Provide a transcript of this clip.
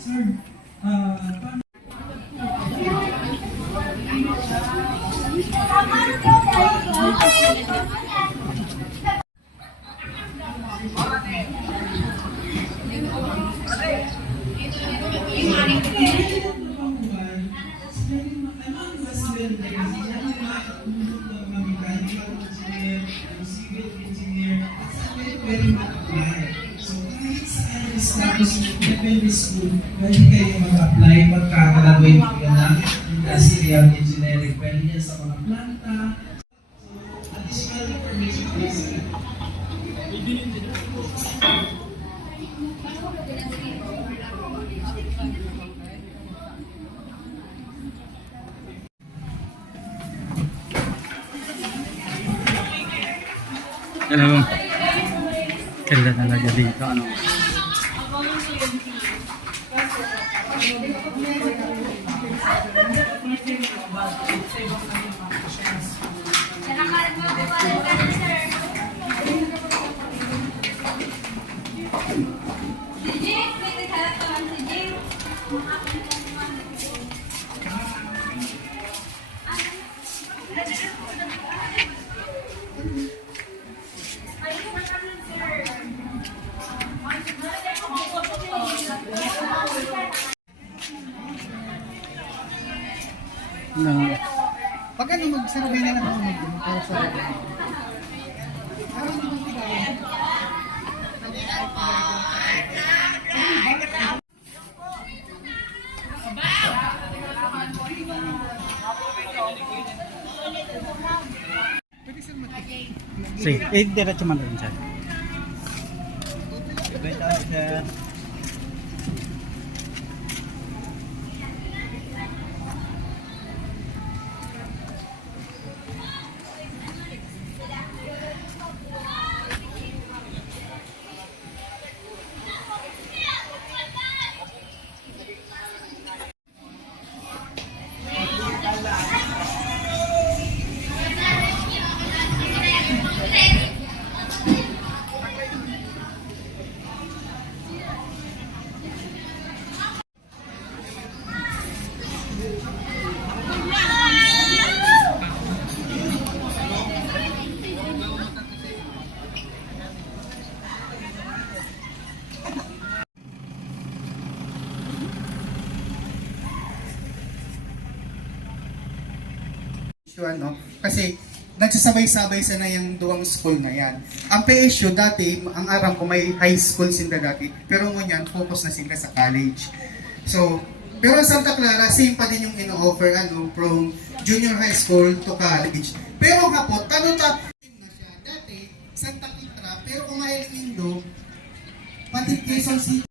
Sir, paano? Tapos, depende school, pwede kayo mag-apply, magkakalagoy kayo ng industrial engineering. Pwede yan sa mga planta. So, additional information please. Hello. Ganda talaga dito, ano. No. Pag ano, mag-survey na lang ako para sa Sige, diretso man rin siya. ano, kasi nagsasabay-sabay sana yung duwang school na yan. Ang PSU dati, ang aram ko may high school sila dati, pero ngunyan, focus na sila sa college. So, pero Santa Clara, same pa din yung ino-offer ano, from junior high school to college. Pero nga po, tanong na siya, dati, Santa Clara, pero kung mahiling Indo, pati Quezon City,